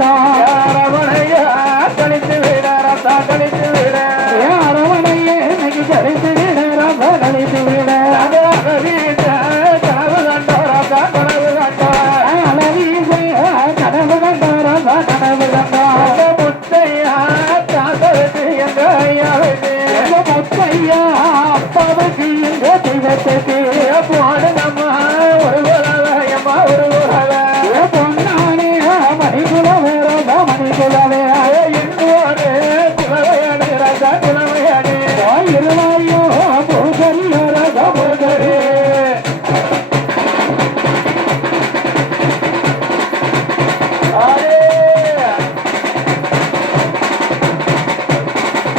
ரத்தா யாரவனையா கழித்து விட ரத்தா கழித்து விட யாரவனையே இன்னைக்கு கழித்து விட ரத்தா கழித்து விட Yeah. திலவே அழகின் திலவையணி